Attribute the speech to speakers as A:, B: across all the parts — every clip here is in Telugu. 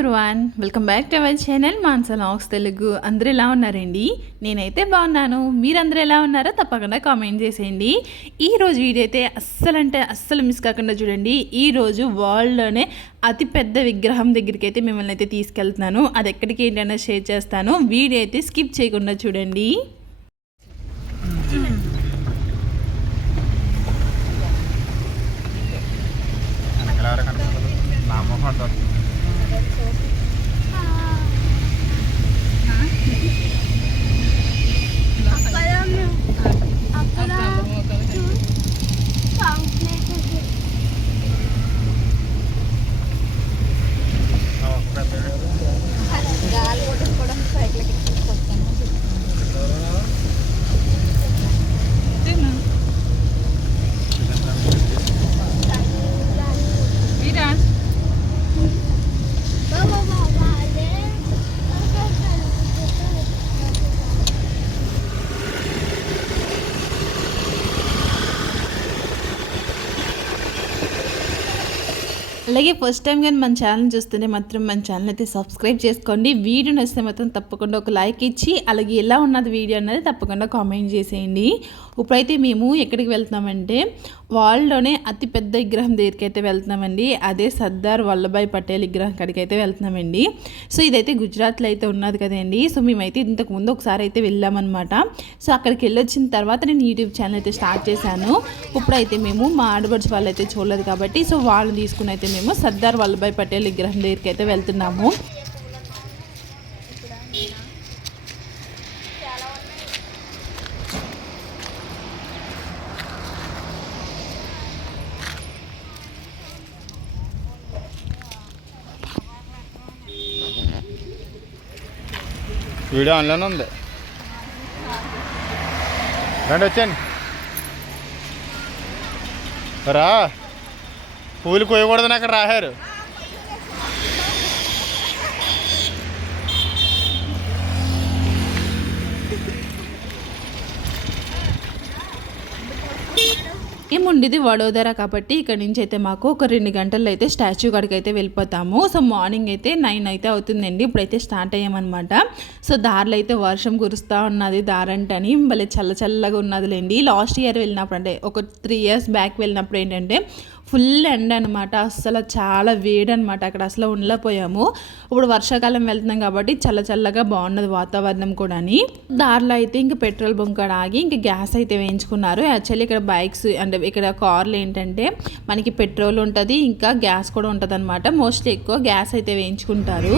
A: Everyone welcome back to our channel Mansa Telugu అందరూ ఎలా ఉన్నారండి? నేనైతే బాగున్నాను. మీరందరూ ఎలా ఉన్నారో తప్పకుండా కామెంట్ చేసేయండి. ఈరోజు వీడియో అయితే అస్సలు అంటే అస్సలు మిస్ కాకుండా చూడండి. ఈరోజు వరల్డ్లోనే అతిపెద్ద విగ్రహం దగ్గరికి అయితే మిమ్మల్ని అయితే తీసుకెళ్తున్నాను. అది ఎక్కడికి ఏంటైనా షేర్ చేస్తాను. వీడియో అయితే స్కిప్ చేయకుండా చూడండి.
B: నా మొహం దొరుకుతుంది
C: అక్కడ చాక్లెట్
B: ఆ ఒక్క పెద్ద
C: గాలి కొట్టుకోవడం సైకిల్కి తీసుకొస్తాను
A: అలాగే ఫస్ట్ టైం కానీ మన ఛానల్ చూస్తుంటే మాత్రం మన ఛానల్ అయితే సబ్స్క్రైబ్ చేసుకోండి. వీడియో నచ్చితే మాత్రం తప్పకుండా ఒక లైక్ ఇచ్చి అలాగే ఎలా ఉన్నది వీడియో అన్నది తప్పకుండా కామెంట్ చేసేయండి. ఇప్పుడైతే మేము ఎక్కడికి వెళ్తున్నామంటే వరల్డ్లోనే అతిపెద్ద విగ్రహం దగ్గరికి అయితే వెళ్తున్నామండి. అదే సర్దార్ వల్లభాయ్ పటేల్ విగ్రహం కాడికి అయితే వెళ్తున్నామండి. సో ఇదైతే గుజరాత్లో అయితే ఉన్నది కదండి. సో మేమైతే ఇంతకు ముందు ఒకసారి అయితే వెళ్ళామన్నమాట. సో అక్కడికి వెళ్ళొచ్చిన తర్వాత నేను యూట్యూబ్ ఛానల్ అయితే స్టార్ట్ చేశాను. ఇప్పుడైతే మేము మా ఆడబడిచి వాళ్ళు అయితే చూడలేదు కాబట్టి సో వాళ్ళు తీసుకుని అయితే మేము సర్దార్ వల్లభాయ్ పటేల్ విగ్రహం దగ్గరికి అయితే వెళ్తున్నాము.
B: వీడియో ఆన్లైన్ ఉంది. రండి వచ్చాను రా. పూలు కోయకూడదని అక్కడ రాశారు.
A: ఉండేది వడోదర కాబట్టి ఇక్కడ నుంచి అయితే మాకు ఒక రెండు గంటల్లో అయితే స్టాచ్యూ కాడికి అయితే వెళ్ళిపోతాము. సో మార్నింగ్ అయితే నైన్ అయితే అవుతుందండి. ఇప్పుడైతే స్టార్ట్ అయ్యామన్నమాట. సో దారిలో అయితే వర్షం కురుస్తూ ఉన్నది. దారంటని భలే చల్ల చల్లగా ఉన్నదిలేండి. లాస్ట్ ఇయర్ వెళ్ళినప్పుడు అంటే ఒక త్రీ ఇయర్స్ బ్యాక్ వెళ్ళినప్పుడు ఏంటంటే ఫుల్ ఎండ్ అనమాట అస్సలు చాలా వేడి అనమాట అక్కడ అసలు ఉండలేకపోయాము. ఇప్పుడు వర్షాకాలం వెళ్తున్నాం కాబట్టి చల్ల చల్లగా బాగున్నది వాతావరణం కూడా అని దారిలో అయితే ఇంకా పెట్రోల్ బంక్ ఆగి ఇంక గ్యాస్ అయితే వేయించుకున్నారు. యాక్చువల్లీ ఇక్కడ బైక్స్ అంటే ఇక్కడ కార్లు ఏంటంటే మనకి పెట్రోల్ ఉంటుంది ఇంకా గ్యాస్ కూడా ఉంటుంది అనమాట మోస్ట్లీ ఎక్కువ గ్యాస్ అయితే వేయించుకుంటారు.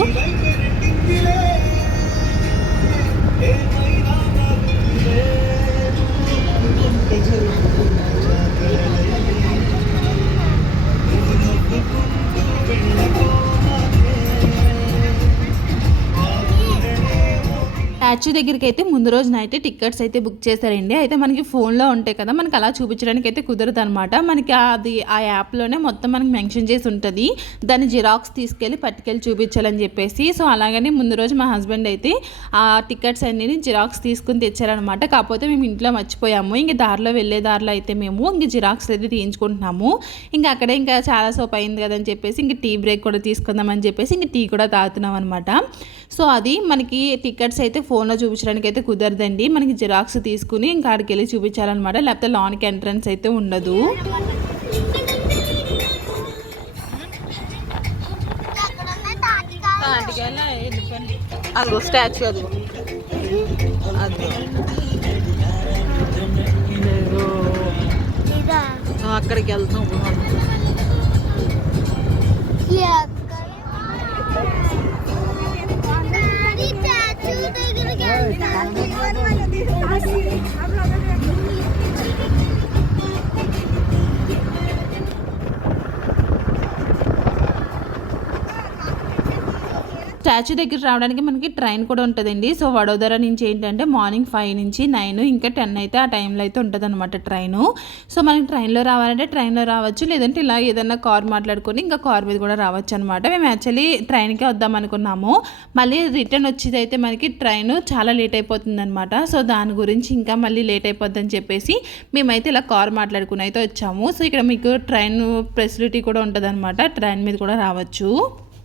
A: స్టాచ్యూ దగ్గరికి అయితే ముందు రోజున అయితే టికెట్స్ అయితే బుక్ చేశారండి. అయితే మనకి ఫోన్లో ఉంటాయి కదా మనకి అలా చూపించడానికి అయితే కుదరదు అనమాట మనకి అది ఆ యాప్లోనే మొత్తం మనకి మెన్షన్ చేసి ఉంటుంది. దాన్ని జిరాక్స్ తీసుకెళ్ళి పట్టుకెళ్ళి చూపించాలని చెప్పేసి. సో అలాగనే ముందు రోజు మా హస్బెండ్ అయితే ఆ టికెట్స్ అన్ని జిరాక్స్ తీసుకుని తెచ్చారనమాట కాకపోతే మేము ఇంట్లో మర్చిపోయాము. ఇంక దారిలో వెళ్ళే దారిలో అయితే మేము ఇంక జిరాక్స్ అయితే తీయించుకుంటున్నాము. ఇంకా అక్కడే ఇంకా చాలా సోప్ అయింది కదని చెప్పేసి ఇంక టీ బ్రేక్ కూడా తీసుకుందామని చెప్పేసి ఇంక టీ కూడా తాగుతున్నాం అనమాట సో అది మనకి టికెట్స్ అయితే ఫోన్ ఫోన్లో చూపించడానికి అయితే కుదరదండి. మనకి జిరాక్స్ తీసుకుని ఇంకా ఆడికి వెళ్ళి చూపించాలన్నమాట. లేకపోతే లాన్కి ఎంట్రన్స్ అయితే ఉండదు.
D: అదిగో స్టాచ్యూ అది అది అక్కడికి వెళ్తాం આપણો
A: స్టాచ్యూ దగ్గర రావడానికి మనకి ట్రైన్ కూడా ఉంటుందండి. సో వడోదర నుంచి ఏంటంటే మార్నింగ్ ఫైవ్ నుంచి నైన్ ఇంకా టెన్ అయితే ఆ టైంలో అయితే ఉంటుంది అనమాట ట్రైను. సో మనకి ట్రైన్లో రావాలంటే ట్రైన్లో రావచ్చు. లేదంటే ఇలా ఏదైనా కార్ మాట్లాడుకొని ఇంకా కార్ మీద కూడా రావచ్చు అనమాట మేము యాక్చువల్లీ ట్రైన్కే వద్దాం అనుకున్నాము మళ్ళీ రిటర్న్ వచ్చేది అయితే మనకి ట్రైన్ చాలా లేట్ అయిపోతుంది అనమాట సో దాని గురించి ఇంకా మళ్ళీ లేట్ అయిపోద్దని చెప్పేసి మేమైతే ఇలా కార్ మాట్లాడుకుని అయితే వచ్చాము. సో ఇక్కడ మీకు ట్రైన్ ఫెసిలిటీ కూడా ఉంటుంది అనమాట ట్రైన్ మీద కూడా రావచ్చు.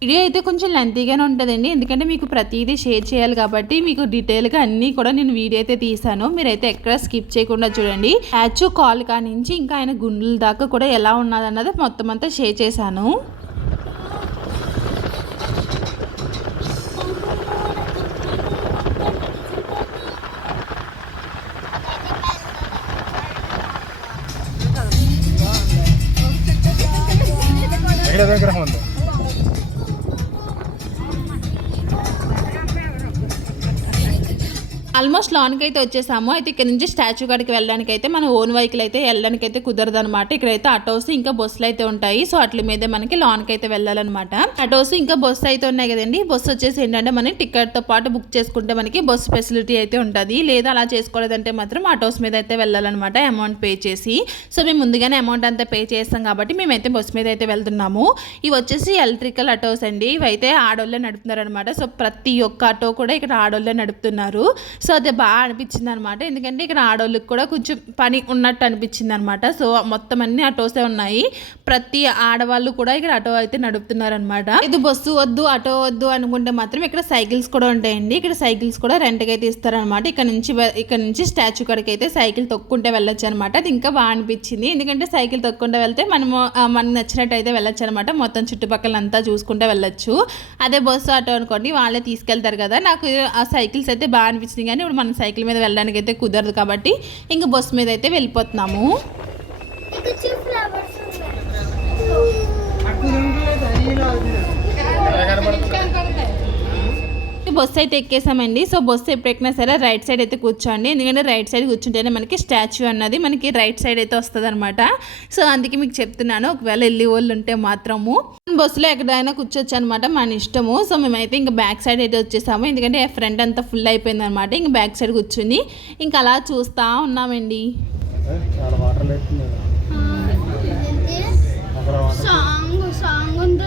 A: వీడియో అయితే కొంచెం లెంతీగానే ఉంటుందండి. ఎందుకంటే మీకు ప్రతిదీ షేర్ చేయాలి కాబట్టి మీకు డీటెయిల్గా అన్నీ కూడా నేను వీడియో అయితే తీసాను. మీరైతే ఎక్కడ స్కిప్ చేయకుండా చూడండి. యాచు కాల్ కానించి ఇంకా ఆయన గుండెల దాకా కూడా ఎలా ఉన్నదన్నది మొత్తం అంతా షేర్ చేశాను. ఆల్మోస్ట్ లాన్కి అయితే వచ్చేసాము. అయితే ఇక్కడ నుంచి స్టాచ్యూ కాడికి వెళ్ళడానికి అయితే మన ఓన్ వెహికల్ అయితే వెళ్ళడానికి అయితే కుదరదు అనమాట ఇక్కడైతే ఆటోస్ ఇంకా బస్సులు అయితే ఉంటాయి. సో అట్ల మీద మనకి లాన్కి అయితే వెళ్ళాలన్నమాట. ఆటోస్ ఇంకా బస్సు అయితే ఉన్నాయి కదండి. బస్సు వచ్చేసి ఏంటంటే మనం టికెట్తో పాటు బుక్ చేసుకుంటే మనకి బస్సు ఫెసిలిటీ అయితే ఉంటుంది. లేదా అలా చేసుకోలేదంటే మాత్రం ఆటోస్ మీద అయితే వెళ్ళాలన్నమాట అమౌంట్ పే చేసి. సో మేము ముందుగానే అమౌంట్ అంతా పే చేస్తాం కాబట్టి మేమైతే బస్సు మీద అయితే వెళ్తున్నాము. ఇవి వచ్చేసి ఎలక్ట్రికల్ ఆటోస్ అండి. ఇవైతే ఆడోళ్ళే నడుపుతున్నారు అనమాట సో ప్రతి ఒక్క ఆటో కూడా ఇక్కడ ఆడోళ్ళే నడుపుతున్నారు. సో అది బాగా అనిపించింది అనమాట ఎందుకంటే ఇక్కడ ఆడవాళ్ళకి కూడా కొంచెం పని ఉన్నట్టు అనిపించింది అనమాట సో మొత్తం అన్ని ఆటోసే ఉన్నాయి. ప్రతి ఆడవాళ్ళు కూడా ఇక్కడ ఆటో అయితే నడుపుతున్నారనమాట. ఇది బస్సు వద్దు ఆటో వద్దు అనుకుంటే మాత్రం ఇక్కడ సైకిల్స్ కూడా ఉంటాయండి. ఇక్కడ సైకిల్స్ కూడా రెంట్కి అయితే ఇస్తారనమాట. ఇక్కడ నుంచి ఇక్కడ నుంచి స్టాచ్యూ కాడికి అయితే సైకిల్ తొక్కుంటే వెళ్ళొచ్చు అనమాట అది ఇంకా బాగా అనిపించింది. ఎందుకంటే సైకిల్ తొక్కుంటే వెళ్తే మనము మనకు నచ్చినట్టు అయితే వెళ్ళొచ్చు అనమాట మొత్తం చుట్టుపక్కల అంతా చూసుకుంటే వెళ్ళొచ్చు. అదే బస్సు ఆటో అనుకోండి వాళ్ళే తీసుకెళ్తారు కదా. నాకు ఆ సైకిల్స్ అయితే బాగా అనిపించింది. కానీ ఇప్పుడు మనం సైకిల్ మీద వెళ్ళడానికి అయితే కుదరదు కాబట్టి ఇంకా బస్సు మీద అయితే వెళ్ళిపోతున్నాము. బస్సు అయితే ఎక్కేసామండి. సో బస్సు ఎప్పుడు ఎక్కినా సరే రైట్ సైడ్ అయితే కూర్చోండి. ఎందుకంటే రైట్ సైడ్ కూర్చుంటేనే మనకి స్టాచ్యూ అన్నది మనకి రైట్ సైడ్ అయితే వస్తుంది అనమాట సో అందుకే మీకు చెప్తున్నాను ఒకవేళ వెళ్ళి వాళ్ళు ఉంటే మాత్రము. బస్సులో ఎక్కడైనా కూర్చోచ్చు అనమాట మన ఇష్టము. సో మేమైతే ఇంకా బ్యాక్ సైడ్ అయితే వచ్చేసాము. ఎందుకంటే ఫ్రంట్ అంతా ఫుల్ అయిపోయింది అనమాట ఇంకా బ్యాక్ సైడ్ కూర్చుని ఇంకా అలా చూస్తూ ఉన్నామండి.
C: సాంగ్ సాంగ్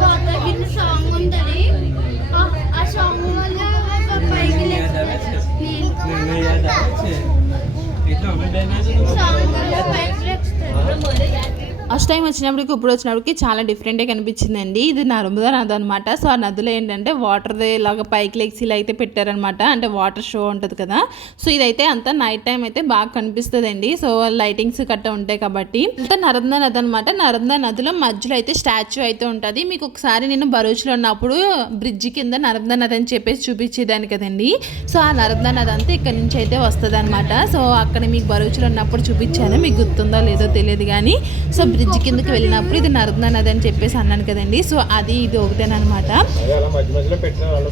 C: వాటర్ కింద సాంగ్ ఆ- వల్ల పైకి సాంగ్ వల్ల
A: ఫస్ట్ టైం వచ్చినప్పటికి ఇప్పుడు వచ్చినప్పటికి చాలా డిఫరెంట్గా కనిపించిందండి. ఇది నర్మదా నది అనమాట సో ఆ నదిలో ఏంటంటే వాటర్ ఇలాగ పైకి లెగ్స్ ఇలా అయితే పెట్టారనమాట అంటే వాటర్ షో ఉంటుంది కదా. సో ఇదైతే అంతా నైట్ టైం అయితే బాగా కనిపిస్తుందండి. సో లైటింగ్స్ కట్ట ఉంటాయి కాబట్టి. అంతా నర్మదా నది అనమాట నర్మదా నదిలో మధ్యలో అయితే స్టాచ్యూ అయితే ఉంటుంది. మీకు ఒకసారి నేను భరూచ్లో ఉన్నప్పుడు బ్రిడ్జ్ కింద నర్మదా నది అని చెప్పేసి చూపించేదాన్ని కదండి. సో ఆ నర్మదా నది అంతా ఇక్కడ నుంచి అయితే వస్తుంది సో అక్కడ మీకు భరూచ్లో ఉన్నప్పుడు చూపించాను. మీకు గుర్తుందో లేదో తెలియదు కానీ. సో బ్రిడ్జ్ కిందకి వెళ్ళినప్పుడు ఇది నర్మదా నది అని చెప్పేసి అన్నాను కదండి. సో అది ఇది ఒకటేనమాట
B: అదే అలా మధ్య మధ్యలో పెట్టిన వాళ్ళు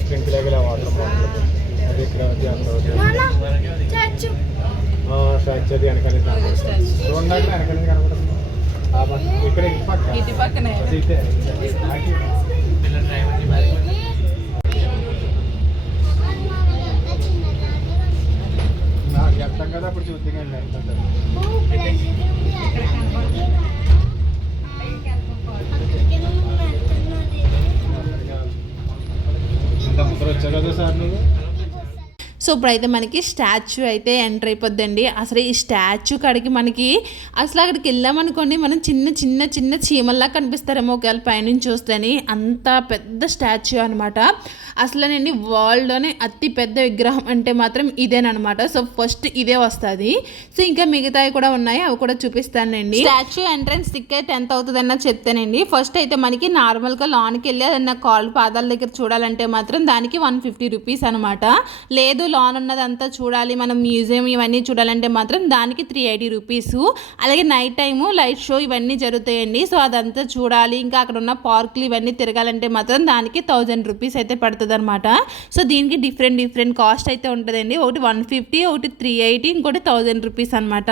B: ఎంత ఉంటుంది. కదా సార్ నువ్వు
A: సో ఇప్పుడైతే మనకి స్టాచ్యూ అయితే ఎంటర్ అయిపోద్దండి. అసలు ఈ స్టాచ్యూ కాడికి మనకి అసలు అక్కడికి వెళ్ళామనుకోండి మనం చిన్న చిన్న చిన్న చీమల్లా కనిపిస్తారేమో ఒకవేళ పైనుంచి చూస్తేని. అంత పెద్ద స్టాచ్యూ అనమాట అసలేనండి వరల్డ్లోనే అతి పెద్ద విగ్రహం అంటే మాత్రం ఇదేనమాట సో ఫస్ట్ ఇదే వస్తుంది. సో ఇంకా మిగతావి కూడా ఉన్నాయి అవి కూడా చూపిస్తానండి స్టాచ్యూ ఎంట్రన్స్ టికెట్ ఎంత అవుతుంది చెప్తానండి. ఫస్ట్ అయితే మనకి నార్మల్గా లాన్కి వెళ్ళి అదన్న కాల్ పాదాల దగ్గర చూడాలంటే మాత్రం దానికి వన్ ఫిఫ్టీ రూపీస్ అనమాట లేదు లాన్ ఉన్నదంతా చూడాలి మనం మ్యూజియం ఇవన్నీ చూడాలంటే మాత్రం దానికి త్రీ ఎయిటీ రూపీస్ అలాగే నైట్ టైము లైట్ షో ఇవన్నీ జరుగుతాయండి. సో అదంతా చూడాలి. ఇంకా అక్కడ ఉన్న పార్కులు ఇవన్నీ తిరగాలంటే మాత్రం దానికి థౌజండ్ రూపీస్ అయితే పడుతుంది అనమాట సో దీనికి డిఫరెంట్ డిఫరెంట్ కాస్ట్ అయితే ఉంటుందండి. ఒకటి వన్ ఫిఫ్టీ ఒకటి త్రీ ఎయిటీ ఇంకోటి థౌజండ్ రూపీస్ అనమాట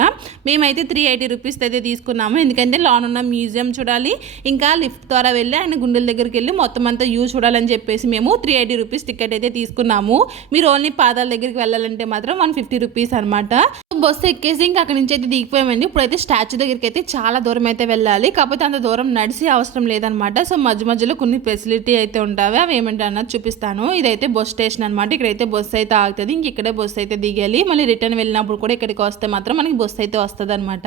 A: మేమైతే త్రీ ఎయిటీ రూపీస్ అయితే తీసుకున్నాము. ఎందుకంటే లాన్ ఉన్న మ్యూజియం చూడాలి. ఇంకా లిఫ్ట్ ద్వారా వెళ్ళి ఆయన గుండెల దగ్గరికి వెళ్ళి మొత్తం అంతా యూ చూడాలని చెప్పేసి మేము త్రీ ఎయిటీ రూపీస్ టికెట్ అయితే తీసుకున్నాము. మీరు ఓన్లీ పాదాల దగ్గరికి వెళ్ళాలంటే మాత్రం వన్ ఫిఫ్టీ రూపీస్ అనమాట బస్సు ఎక్కేసి ఇంకా అక్కడి నుంచి అయితే దిగిపోయామండి. ఇప్పుడైతే స్టాచ్యూ దగ్గరికి అయితే చాలా దూరం అయితే వెళ్ళాలి. కాకపోతే అంత దూరం నడిచి అవసరం లేదనమాట సో మధ్య మధ్యలో కొన్ని ఫెసిలిటీ అయితే ఉంటాయి అవి ఏమిటి అన్నది చూపిస్తాను. ఇదైతే బస్ స్టేషన్ అనమాట ఇక్కడైతే బస్సు అయితే ఆగుతుంది. ఇంక ఇక్కడే బస్సు అయితే దిగాలి మళ్ళీ రిటర్న్ వెళ్ళినప్పుడు కూడా ఇక్కడికి వస్తే మాత్రం మనకి బస్సు అయితే వస్తుంది అనమాట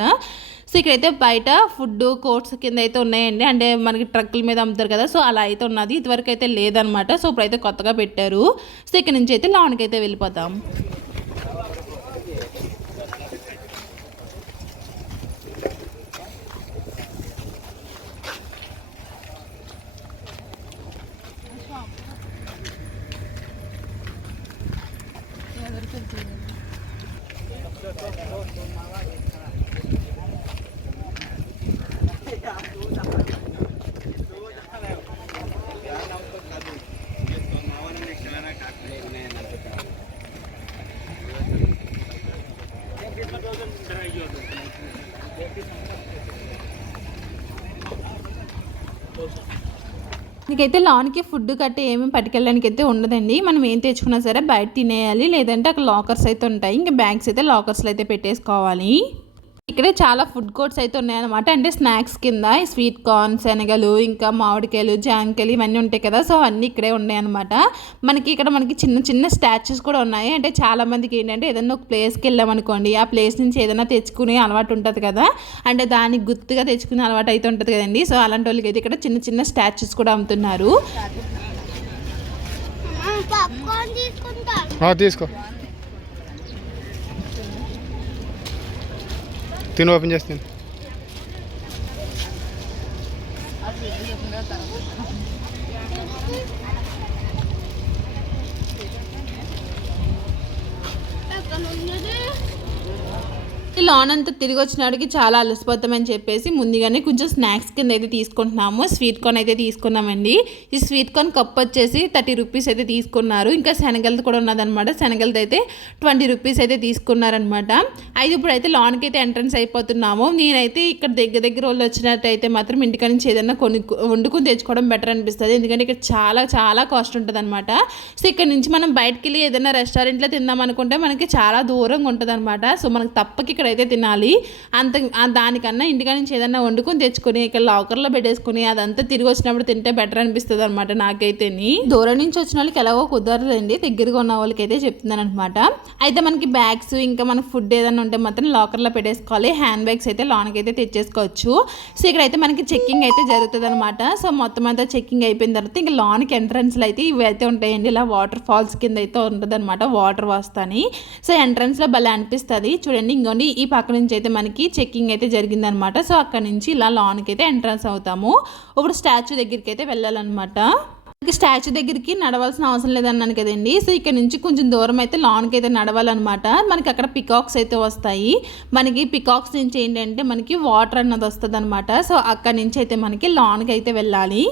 A: సో ఇక్కడైతే బయట ఫుడ్ కోర్ట్స్ కింద అయితే ఉన్నాయండి. అంటే మనకి ట్రక్కుల మీద అమ్ముతారు కదా సో అలా అయితే ఉన్నది. ఇదివరకు అయితే లేదనమాట సో ఇప్పుడైతే కొత్తగా పెట్టారు. సో ఇక్కడ నుంచి అయితే లాన్కి అయితే వెళ్ళిపోతాం. నీకైతే లాన్కి ఫుడ్ కట్టి ఏమేమి పట్టుకెళ్ళడానికి అయితే ఉండదండి. మనం ఏం తెచ్చుకున్నా సరే బయట తినేయాలి లేదంటే అక్కడ లాకర్స్ అయితే ఉంటాయి. ఇంకా బ్యాగ్స్ అయితే లాకర్స్లో అయితే పెట్టేసుకోవాలి. ఇక్కడే చాలా ఫుడ్ కోర్ట్స్ అయితే ఉన్నాయన్నమాట. అంటే స్నాక్స్ కింద స్వీట్ కార్న్ శనగలు ఇంకా మామిడికాయలు జాంకాయలు ఇవన్నీ ఉంటాయి కదా. సో అన్నీ ఇక్కడే ఉన్నాయన్నమాట. మనకి ఇక్కడ మనకి చిన్న చిన్న స్టాచ్యూస్ కూడా ఉన్నాయి. అంటే చాలా మందికి ఏంటంటే ఏదైనా ఒక ప్లేస్కి వెళ్ళామనుకోండి ఆ ప్లేస్ నుంచి ఏదైనా తెచ్చుకునే అలవాటు ఉంటుంది కదా. అంటే దానికి గుర్తుగా తెచ్చుకునే అలవాటు అయితే ఉంటుంది కదండి. సో అలాంటి వాళ్ళకి అయితే ఇక్కడ చిన్న చిన్న స్టాచ్యూస్ కూడా అమ్ముతున్నారు.
B: తీసుకో. తిను ఓపెన్ చేస్తాను
C: ఎక్కడ ఉన్నది
A: ఈ లాన్ అంతా తిరిగి వచ్చినాడికి చాలా అలసిపోతామని చెప్పేసి ముందుగానే కొంచెం స్నాక్స్ కింద అయితే తీసుకుంటున్నాము. స్వీట్ కార్న్ అయితే తీసుకున్నామండి. ఈ స్వీట్ కార్న్ కప్ వచ్చేసి థర్టీ రూపీస్ అయితే తీసుకున్నారు. ఇంకా శనగలది కూడా ఉన్నదనమాట శనగలది అయితే ట్వంటీ రూపీస్ అయితే తీసుకున్నారనమాట అయితే ఇప్పుడు అయితే లాన్కి అయితే ఎంట్రన్స్ అయిపోతున్నాము. నేనైతే ఇక్కడ దగ్గర దగ్గర వాళ్ళు వచ్చినట్టయితే మాత్రం ఇంటికాడ నుంచి ఏదైనా కొన్ని వండుకుని తెచ్చుకోవడం బెటర్ అనిపిస్తుంది. ఎందుకంటే ఇక్కడ చాలా చాలా కాస్ట్ ఉంటుంది అనమాట సో ఇక్కడ నుంచి మనం బయటకు వెళ్ళి ఏదైనా రెస్టారెంట్లో తిందాం అనుకుంటే మనకి చాలా దూరంగా ఉంటుంది అనమాట సో మనకి తప్పక అయితే తినాలి అంత దానికన్నా ఇంటికాడ నుంచి ఏదైనా వండుకొని తెచ్చుకొని ఇక్కడ లాకర్లో పెట్టేసుకొని అదంతా తిరిగి వచ్చినప్పుడు తింటే బెటర్ అనిపిస్తుంది అనమాట నాకైతేని. దూరం నుంచి వచ్చిన వాళ్ళకి ఎలాగో కుదరదండి దగ్గరగా ఉన్న వాళ్ళకి అయితే చెప్తున్నాను అనమాట అయితే మనకి బ్యాగ్స్ ఇంకా మనకి ఫుడ్ ఏదైనా ఉంటే మాత్రం లాకర్లో పెట్టేసుకోవాలి. హ్యాండ్ బ్యాగ్స్ అయితే లోనికి అయితే తెచ్చేసుకోవచ్చు. సో ఇక్కడైతే మనకి చెక్కింగ్ అయితే జరుగుతుంది అనమాట సో మొత్తం అంతా చెక్కింగ్ అయిపోయిన తర్వాత ఇంకా లాన్కి ఎంట్రన్స్లు అయితే ఇవి అయితే ఉంటాయండి. ఇలా వాటర్ ఫాల్స్ కింద అయితే ఉంటుంది అనమాట వాటర్ వస్తాని. సో ఎంట్రన్స్లో భలే అనిపిస్తుంది. చూడండి ఇంకోండి ఈ పక్క నుంచి అయితే మనకి చెక్కింగ్ అయితే జరిగిందనమాట. సో అక్కడ నుంచి ఇలా లాన్కి అయితే ఎంట్రన్స్ అవుతాము. ఇప్పుడు స్టాచ్యూ దగ్గరికి అయితే వెళ్ళాలన్నమాట మనకి స్టాచ్యూ దగ్గరికి నడవాల్సిన అవసరం లేదన్నాను కదండి. సో ఇక్కడ నుంచి కొంచెం దూరం అయితే లాన్కి అయితే నడవాలన్నమాట మనకి అక్కడ పికాక్స్ అయితే వస్తాయి. మనకి పికాక్స్ నుంచి ఏంటంటే మనకి వాటర్ అన్నది వస్తుంది అనమాట సో అక్కడ నుంచి అయితే మనకి లాన్కి అయితే వెళ్ళాలి.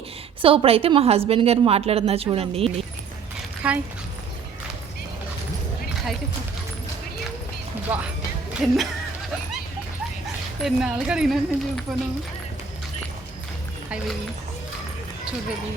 A: సో ఇప్పుడైతే మా హస్బెండ్ గారు మాట్లాడుతున్నారు చూడండి.
D: హాయ్. హాయ్. ఎన్న ఎన్నాళ్ళకి అడిగినా నేను చెప్పాను అవి చూడండి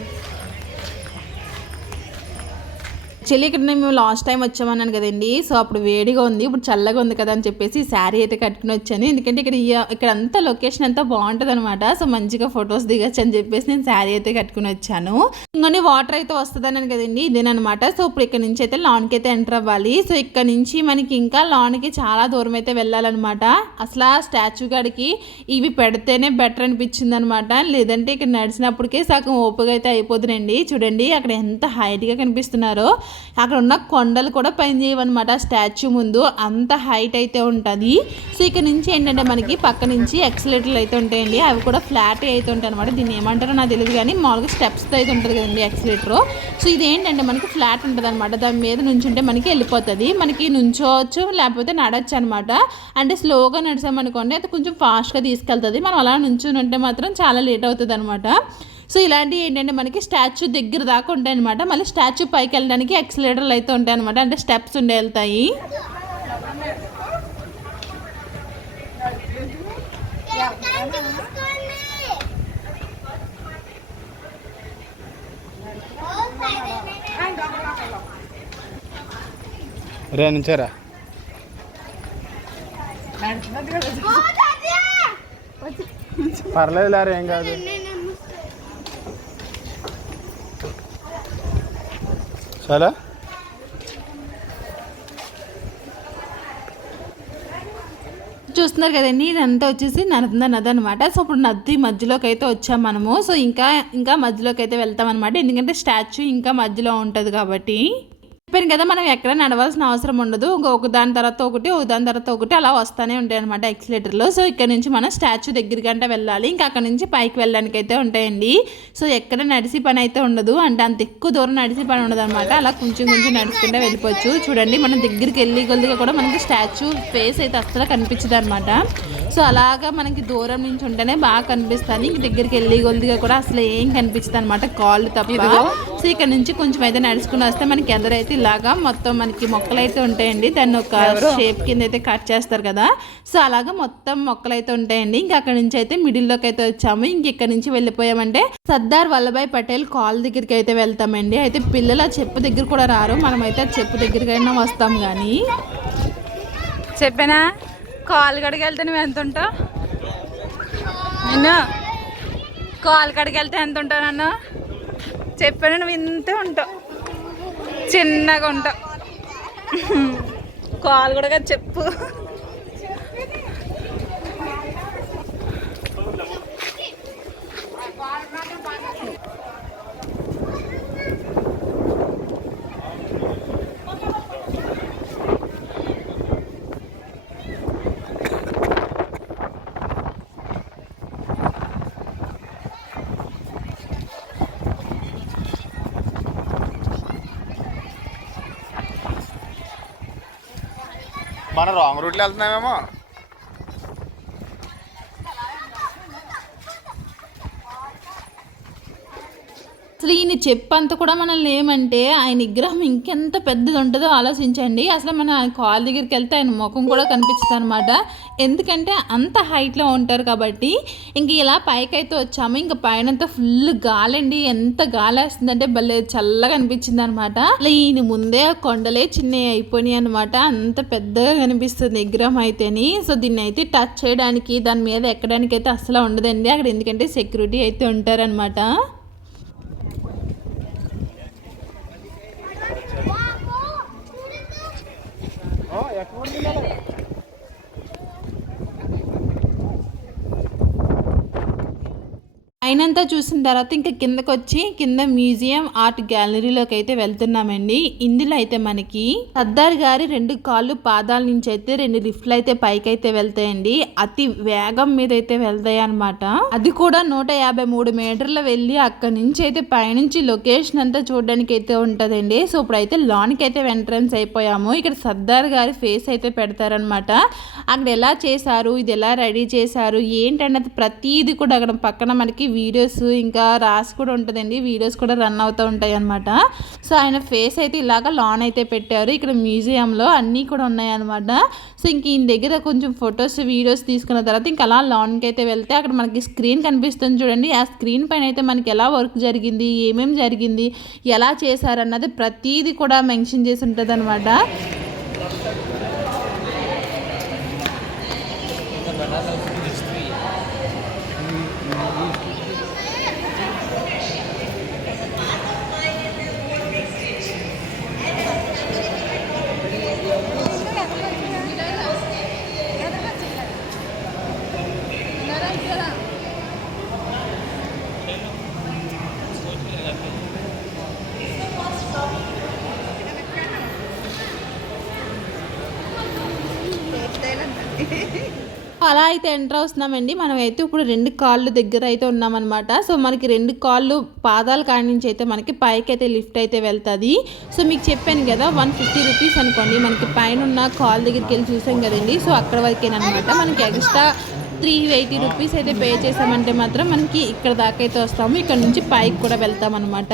D: చూడు
A: యాక్చువల్లీ ఇక్కడ మేము లాస్ట్ టైం వచ్చామన్నాను కదండి. సో అప్పుడు వేడిగా ఉంది. ఇప్పుడు చల్లగా ఉంది కదా అని చెప్పేసి శారీ అయితే కట్టుకుని వచ్చాను. ఎందుకంటే ఇక్కడ ఇక్కడ అంతా లొకేషన్ అంతా బాగుంటుంది అనమాట సో మంచిగా ఫొటోస్ దిగచ్చు అని చెప్పేసి నేను శారీ అయితే కట్టుకుని వచ్చాను. ఇంకొని వాటర్ అయితే వస్తుందన్నాను కదండి. ఇదేనమాట సో ఇప్పుడు ఇక్కడ నుంచి అయితే లాన్కి అయితే ఎంటర్ అవ్వాలి. సో ఇక్కడ నుంచి మనకి ఇంకా లాన్కి చాలా దూరం అయితే వెళ్ళాలన్నమాట. అసలు ఆ స్టాచ్యూ కాడికి ఇవి పెడితేనే బెటర్ అనిపించింది అనమాట లేదంటే ఇక్కడ నడిచినప్పటికే సగం ఓపిక అయితే అయిపోతుందండి. చూడండి అక్కడ ఎంత హైట్గా కనిపిస్తున్నారో. అక్కడ ఉన్న కొండలు కూడా పనిచేయవన్నమాట స్టాచ్యూ ముందు అంత హైట్ అయితే ఉంటుంది. సో ఇక్కడ నుంచి ఏంటంటే మనకి పక్క నుంచి ఎక్సలేటర్లు అయితే ఉంటాయండి. అవి కూడా ఫ్లాట్ అయితే ఉంటాయి అనమాట దీన్ని ఏమంటారో నాకు తెలియదు కానీ మామూలుగా స్టెప్స్తో అయితే ఉంటుంది కదండి ఎక్సలేటర్ సో ఇది ఏంటంటే మనకి ఫ్లాట్ ఉంటుంది అనమాట దాని మీద నుంచుంటే మనకి వెళ్ళిపోతుంది. మనకి నుంచోవచ్చు లేకపోతే నడవచ్చు అనమాట అంటే స్లోగా నడిచామనుకోండి అది కొంచెం ఫాస్ట్గా తీసుకెళ్తుంది. మనం అలా నుంచుని ఉంటే మాత్రం చాలా లేట్ అవుతుంది అనమాట సో ఇలాంటివి ఏంటంటే మనకి స్టాచ్యూ దగ్గర దాకా ఉంటాయి అనమాట మళ్ళీ స్టాచ్యూ పైకి వెళ్ళడానికి ఎక్సలేటర్లు అయితే ఉంటాయి అనమాట అంటే స్టెప్స్ ఉండే వెళ్తాయి.
B: రే నుంచారా. పర్లేదు లేరు ఏం కాదు. చాలా?
A: చూస్తున్నారు కదండి ఇదంతా వచ్చేసి నర్మదా నది అనమాట సో ఇప్పుడు నది మధ్యలోకి అయితే వచ్చాం మనము. సో ఇంకా ఇంకా మధ్యలోకి అయితే వెళ్తాం అనమాట ఎందుకంటే స్టాచ్యూ ఇంకా మధ్యలో ఉంటుంది కాబట్టి. చెప్పాను కదా మనం ఎక్కడ నడవాల్సిన అవసరం ఉండదు. ఒక దాని తర్వాత ఒకటి ఒక దాని తర్వాత ఒకటి అలా వస్తూనే ఉంటాయి అనమాట ఎక్సిలేటర్లో సో ఇక్కడ నుంచి మనం స్టాచ్యూ దగ్గరికి అంటే వెళ్ళాలి. ఇంకా అక్కడ నుంచి పైకి వెళ్ళడానికి అయితే ఉంటాయండి. సో ఎక్కడ నడిచి పని అయితే ఉండదు. అంటే అంత ఎక్కువ దూరం నడిచి పని ఉండదు అనమాట అలా కొంచెం కొంచెం నడుచుకుంటే వెళ్ళిపోవచ్చు. చూడండి మనం దగ్గరికి వెళ్ళి కొద్దిగా కూడా మనకి స్టాచ్యూ ఫేస్ అయితే అస్సలు కనిపించదు అనమాట సో అలాగా మనకి దూరం నుంచి ఉంటేనే బాగా కనిపిస్తుంది. ఇంక దగ్గరికి వెళ్ళి కొద్దిగా కూడా అసలు ఏం కనిపించదు అనమాట కాళ్ళు తప్ప. సో ఇక్కడ నుంచి కొంచెం అయితే నడుచుకుని వస్తే మనకి ఎదురైతే ఇలాగా మొత్తం మనకి మొక్కలు అయితే ఉంటాయండి. దాన్ని ఒక షేప్ కింద అయితే కట్ చేస్తారు కదా. సో అలాగా మొత్తం మొక్కలు అయితే ఉంటాయండి. ఇంకా అక్కడ నుంచి అయితే మిడిల్లోకి అయితే వచ్చాము. ఇంక ఇక్కడ నుంచి వెళ్ళిపోయామంటే సర్దార్ వల్లభాయ్ పటేల్ కాల్ దగ్గరికి అయితే వెళ్తామండి. అయితే పిల్లలు ఆ చెప్పు దగ్గర కూడా రారు. మనమైతే ఆ చెప్పు దగ్గరికైనా వస్తాం కానీ
D: చెప్పానా? కాలు కడికి వెళ్తే నువ్వు ఎంత ఉంటావు నిన్ను? కాలు కడికి వెళ్తే ఎంత ఉంటావు నన్ను? చెప్పాను నువ్వు ఇంతే ఉంటావు. చిన్నగా ఉంటాం. కాలు కూడా చెప్పు.
B: మన రాంగ్ రూట్లో వెళ్తున్నామేమో.
A: అసలు ఈయన చెప్పంత కూడా మనల్ని ఏమంటే ఆయన విగ్రహం ఇంకెంత పెద్దది ఉంటుందో ఆలోచించండి. అసలు మన కాల్ దగ్గరికి వెళ్తే ఆయన ముఖం కూడా కనిపిస్తుంది అనమాట ఎందుకంటే అంత హైట్లో ఉంటారు కాబట్టి ఇంక ఇలా పైకి అయితే వచ్చాము. ఇంకా పైన ఫుల్ గాలండి. ఎంత గాలి వేస్తుందంటే భలే చల్లగా అనిపించింది అనమాట ఈయన ముందే ఆ కొండలే చిన్నవి అయిపోయినాయి అనమాట అంత పెద్దగా కనిపిస్తుంది విగ్రహం అయితేని. సో దీన్ని అయితే టచ్ చేయడానికి దాని మీద ఎక్కడానికి అయితే అసలు ఉండదండి. అక్కడ ఎందుకంటే సెక్యూరిటీ అయితే ఉంటారనమాట.
B: ఎక్కువ
A: అయినంతా చూసిన తర్వాత ఇంకా కిందకి వచ్చి కింద మ్యూజియం ఆర్ట్ గ్యాలరీలోకి అయితే వెళ్తున్నామండి. ఇందులో అయితే మనకి సర్దార్ గారి రెండు కాళ్ళు పాదాల నుంచి అయితే రెండు లిఫ్ట్లు అయితే పైకి అయితే వెళ్తాయండి. అతి వేగం మీద అయితే వెళ్తాయి అనమాట అది కూడా నూట యాభై మూడు మీటర్లు వెళ్ళి అక్కడ నుంచి అయితే పైనుంచి లొకేషన్ అంతా చూడడానికి అయితే ఉంటుందండి. సో ఇప్పుడైతే లాన్కి అయితే ఎంట్రన్స్ అయిపోయాము. ఇక్కడ సర్దార్ గారి ఫేస్ అయితే పెడతారనమాట అక్కడ ఎలా చేశారు? ఇది ఎలా రెడీ చేశారు? ఏంటన్నది ప్రతిదీ కూడా అక్కడ పక్కన మనకి వీడియోస్ ఇంకా రాసి కూడా ఉంటుందండి. వీడియోస్ కూడా రన్ అవుతూ ఉంటాయి అనమాట సో ఆయన ఫేస్ అయితే ఇలాగ లాన్ అయితే పెట్టారు. ఇక్కడ మ్యూజియంలో అన్నీ కూడా ఉన్నాయన్నమాట సో ఇంక ఈయన దగ్గర కొంచెం ఫొటోస్ వీడియోస్ తీసుకున్న తర్వాత ఇంకా అలా లాన్కి అయితే వెళ్తే అక్కడ మనకి స్క్రీన్ కనిపిస్తుంది చూడండి. ఆ స్క్రీన్ పైన అయితే మనకి ఎలా వర్క్ జరిగింది ఏమేమి జరిగింది ఎలా చేశారన్నది ప్రతీది కూడా మెన్షన్ చేసి ఉంటుంది అనమాట అయితే ఎంటర్ అవుతున్నామండి. మనం అయితే ఇప్పుడు రెండు కాళ్ళు దగ్గర అయితే ఉన్నామన్నమాట. సో మనకి రెండు కాళ్ళు పాదాల కాడి నుంచి అయితే మనకి పైకి అయితే లిఫ్ట్ అయితే వెళ్తుంది. సో మీకు చెప్పాను కదా వన్ ఫిఫ్టీ రూపీస్ అనుకోండి. మనకి పైన ఉన్న కాల్ దగ్గరికి వెళ్ళి చూసాం కదండి. సో అక్కడ వరకేనమాట మనకి ఎక్స్ట్రా త్రీ ఎయిటీ రూపీస్ అయితే పే చేసామంటే మాత్రం మనకి ఇక్కడ దాకా అయితే వస్తాము. ఇక్కడ నుంచి పైకి కూడా వెళ్తాం అనమాట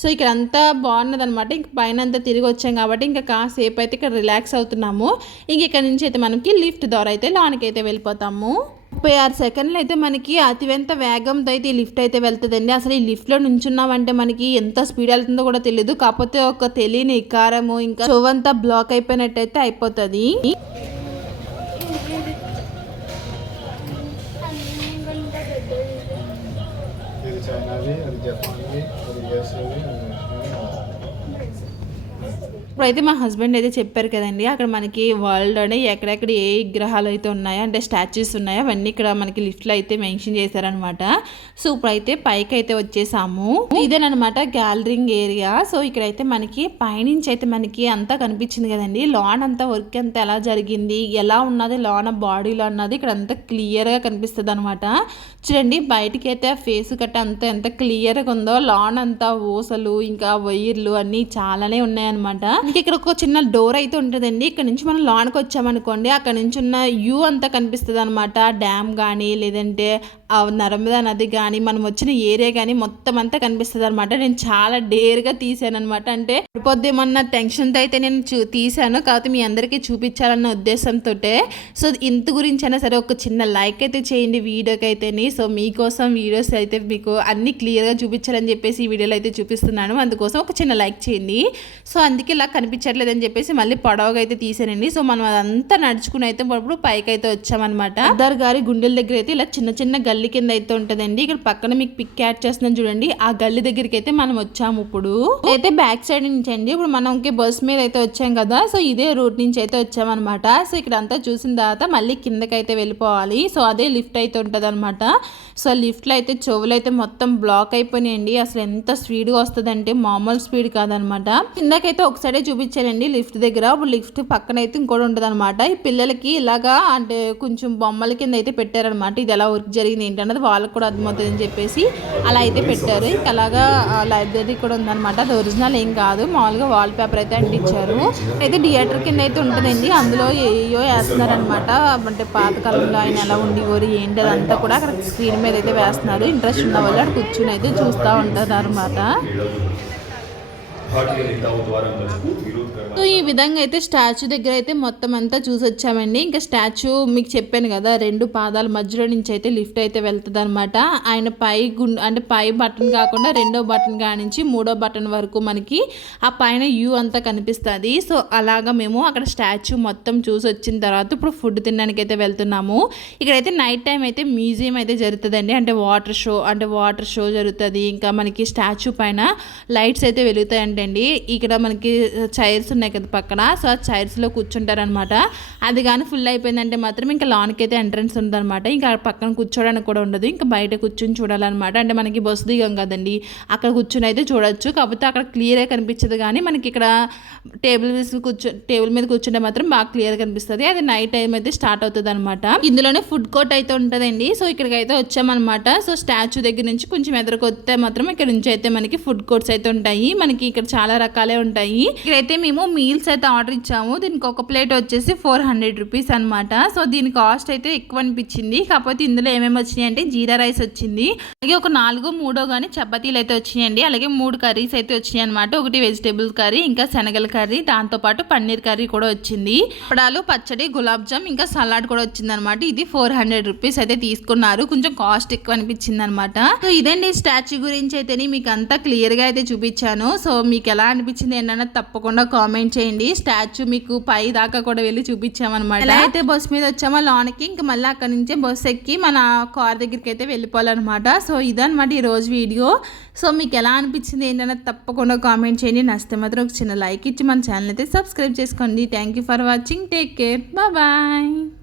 A: సో ఇక్కడ అంతా బాగున్నది అనమాట ఇంక పైన అంతా తిరిగి వచ్చాం కాబట్టి ఇంకా కాసేపు అయితే ఇక్కడ రిలాక్స్ అవుతున్నాము. ఇంక ఇక్కడ నుంచి అయితే మనకి లిఫ్ట్ ద్వారా అయితే లోనికి అయితే వెళ్ళిపోతాము. ముప్పై ఆరు సెకండ్లు అయితే మనకి అతివెంత వేగంతో అయితే ఈ లిఫ్ట్ అయితే వెళ్తుందండి. అసలు ఈ లిఫ్ట్లో నుంచున్నామంటే మనకి ఎంత స్పీడ్ వెళ్తుందో కూడా తెలియదు కాకపోతే ఒక తెలియని కారము ఇంకా చోవంతా బ్లాక్ అయిపోయినట్టయితే అయిపోతుంది. ఇప్పుడైతే మా హస్బెండ్ అయితే చెప్పారు కదండి అక్కడ మనకి వరల్డ్లోనే ఎక్కడెక్కడ ఏ విగ్రహాలు అయితే ఉన్నాయో అంటే స్టాచ్యూస్ ఉన్నాయో అవన్నీ ఇక్కడ మనకి లిఫ్ట్లో అయితే మెన్షన్ చేశారనమాట సో ఇప్పుడైతే పైకి అయితే వచ్చేసాము. ఇదేనమాట గ్యాలరింగ్ ఏరియా సో ఇక్కడైతే మనకి పైనుంచి అయితే మనకి అంతా కనిపించింది కదండి. లాన్ అంతా వర్క్ అంతా ఎలా జరిగింది ఎలా ఉన్నది లాన్ బాడీలో అన్నది ఇక్కడ అంతా క్లియర్గా కనిపిస్తుంది అనమాట చూడండి బయటికి అయితే ఆ ఫేస్ కట్ట అంతా ఎంత క్లియర్గా ఉందో లాన్ అంతా ఊసలు ఇంకా వైర్లు అన్నీ చాలానే ఉన్నాయన్నమాట. మనకి ఇక్కడ ఒక చిన్న డోర్ అయితే ఉంటుందండి. ఇక్కడ నుంచి మనం లోనకి వచ్చామనుకోండి అక్కడ నుంచి ఉన్న వ్యూ అంతా కనిపిస్తుంది అనమాట డ్యామ్ కానీ లేదంటే నర్మదా నది కానీ మనం వచ్చిన ఏరియా కానీ మొత్తం అంతా కనిపిస్తుంది అనమాట నేను చాలా డేర్గా తీసాను అనమాట అంటే పొద్దుమన్న టెన్షన్తో అయితే నేను చూ తీసాను కాకపోతే మీ అందరికీ చూపించాలన్న ఉద్దేశంతో సో ఇంత గురించి అయినా సరే ఒక చిన్న లైక్ అయితే చేయండి వీడియోకి అయితేని సో మీకోసం వీడియోస్ అయితే మీకు అన్ని క్లియర్గా చూపించాలని చెప్పేసి ఈ వీడియోలో అయితే చూపిస్తున్నాను. అందుకోసం ఒక చిన్న లైక్ చేయండి. సో అందుకే ఇలా కనిపించట్లేదని చెప్పేసి మళ్ళీ పొడవగా అయితే తీసానండి సో మనం అదంతా నడుచుకుని అయితే ఇప్పుడు పైకి అయితే వచ్చామన్నమాట. అద్దరు గారి గుండెల దగ్గర అయితే ఇలా చిన్న చిన్న గల్లి కింద అయితే ఉంటుందండి. ఇక్కడ పక్కన మీకు పిక్ యాడ్ చేస్తున్నాను చూడండి. ఆ గల్లి దగ్గరికి అయితే మనం వచ్చాము ఇప్పుడు. అయితే బ్యాక్ సైడ్ నుంచి అండి. ఇప్పుడు మనకి బస్ మీద అయితే వచ్చాం కదా. సో ఇదే రూట్ నుంచి అయితే వచ్చామన్నమాట. సో ఇక్కడ అంతా చూసిన తర్వాత మళ్ళీ కిందకి అయితే వెళ్ళిపోవాలి. సో అదే లిఫ్ట్ అయితే ఉంటుంది అనమాట సో లిఫ్ట్లో అయితే చెవులు అయితే మొత్తం బ్లాక్ అయిపోయినాయండి. అసలు ఎంత స్పీడ్గా వస్తుందంటే మామూలు స్పీడ్ కాదనమాట కిందకైతే ఒక సైడే చూపించారండి లిఫ్ట్ దగ్గర. ఇప్పుడు లిఫ్ట్ పక్కన అయితే ఇంకోటి ఉంటుంది అనమాట ఈ పిల్లలకి ఇలాగా అంటే కొంచెం బొమ్మల కింద అయితే పెట్టారనమాట ఇది ఎలా వర్క్ జరిగింది ఏంటన్నది వాళ్ళకి కూడా అర్థమవుతుంది అని చెప్పేసి అలా అయితే పెట్టారు. ఇంకా అలాగా లైబ్రరీ కూడా ఉందన్నమాట. అది ఒరిజినల్ ఏం కాదు. మామూలుగా వాల్ పేపర్ అయితే అంటించారు. అయితే థియేటర్ కింద అయితే ఉంటుందండి. అందులో ఏయో వేస్తున్నారనమాట అంటే పాతకాలంలో ఆయన ఎలా ఉండేవారు ఏంటి అదంతా కూడా అక్కడ స్క్రీన్ మీద అయితే వేస్తున్నారు. ఇంట్రెస్ట్ ఉన్న వాళ్ళు అక్కడ కూర్చుని అయితే చూస్తూ ఉంటారు అనమాట సో ఈ విధంగా అయితే స్టాచ్యూ దగ్గర అయితే మొత్తం అంతా చూసి వచ్చామండి. ఇంకా స్టాచ్యూ మీకు చెప్పాను కదా రెండు పాదాల మధ్యలో నుంచి అయితే లిఫ్ట్ అయితే వెళ్తుంది అనమాట ఆయన పై గుండ్ అంటే పై బటన్ కాకుండా రెండో బటన్ కానించి మూడో బటన్ వరకు మనకి ఆ పైన యూ అంతా కనిపిస్తుంది. సో అలాగా మేము అక్కడ స్టాచ్యూ మొత్తం చూసి వచ్చిన తర్వాత ఇప్పుడు ఫుడ్ తినడానికి అయితే వెళ్తున్నాము. ఇక్కడైతే నైట్ టైం అయితే మ్యూజియం అయితే జరుగుతుందండి. అంటే వాటర్ షో అంటే వాటర్ షో జరుగుతుంది. ఇంకా మనకి స్టాచ్యూ పైన లైట్స్ అయితే వెలుగుతాయంటండి. ఇక్కడ మనకి చైర్స్ ఉన్నాయి కదా పక్కన. సో ఆ చైర్స్లో కూర్చుంటారనమాట అది కానీ ఫుల్ అయిపోయిందంటే మాత్రం ఇంకా లాన్కి అయితే ఎంట్రన్స్ ఉందన్నమాట ఇంకా పక్కన కూర్చోడానికి కూడా ఉండదు. ఇంకా బయట కూర్చొని చూడాలన్నమాట. అంటే మనకి బస్సు దిగం కదండి. అక్కడ కూర్చొని అయితే చూడొచ్చు. కాకపోతే అక్కడ క్లియర్గా కనిపించదు కానీ మనకి ఇక్కడ టేబుల్ మీద కూర్చో టేబుల్ మీద కూర్చుంటే మాత్రం బాగా క్లియర్ కనిపిస్తుంది. అది నైట్ టైం అయితే స్టార్ట్ అవుతుంది అనమాట ఇందులోనే ఫుడ్ కోర్ట్ అయితే ఉంటుందండి. సో ఇక్కడికి అయితే వచ్చామన్నమాట. సో స్టాచ్యూ దగ్గర నుంచి కొంచెం ఎదురుకు వస్తే మాత్రం ఇక్కడ నుంచి అయితే మనకి ఫుడ్ కోర్ట్స్ అయితే ఉంటాయి. మనకి ఇక్కడ చాలా రకాలే ఉంటాయి. ఇక్కడైతే మేము మీల్స్ అయితే ఆర్డర్ ఇచ్చాము. దీనికి ఒక ప్లేట్ వచ్చేసి ఫోర్ హండ్రెడ్ రూపీస్ అనమాట సో దీని కాస్ట్ అయితే ఎక్కువ అనిపించింది. కాకపోతే ఇందులో ఏమేమి వచ్చినాయి అంటే జీరా రైస్ వచ్చింది. అలాగే ఒక నాలుగు మూడో కానీ చపాతీలు అయితే వచ్చినాయండి. అలాగే మూడు కర్రీస్ అయితే వచ్చినాయి అనమాట ఒకటి వెజిటేబుల్ కర్రీ ఇంకా శనగల కర్రీ దాంతోపాటు పన్నీర్ కర్రీ కూడా వచ్చింది. పడాలు పచ్చడి గులాబ్ జామ్ ఇంకా సలాడ్ కూడా వచ్చింది అనమాట ఇది ఫోర్ హండ్రెడ్ రూపీస్ అయితే తీసుకున్నారు. కొంచెం కాస్ట్ ఎక్కువ అనిపించింది అనమాట సో ఇదండి స్టాచ్యూ గురించి అయితే మీకు అంతా క్లియర్గా అయితే చూపించాను. సో మీకు ఎలా అనిపించింది ఏంటన్నా తప్పకుండా కామెంట్ చేయండి. స్టాచ్యూ మీకు పై దాకా కూడా వెళ్ళి చూపించామన్నమాట. ఎలా అయితే బస్ మీద వచ్చామో లోనికి ఇంకా మళ్ళీ అక్కడ నుంచే బస్ ఎక్కి మన కార్ దగ్గరికి అయితే వెళ్ళిపోవాలన్నమాట. సో ఇదన్నమాట ఈ రోజు వీడియో. సో మీకు ఎలా అనిపించింది ఏంటన్నా తప్పకుండా కామెంట్ చేయండి. నచ్చితే మాత్రం ఒక చిన్న లైక్ ఇచ్చి మన ఛానల్ అయితే సబ్స్క్రైబ్ చేసుకోండి. Thank you for watching take care bye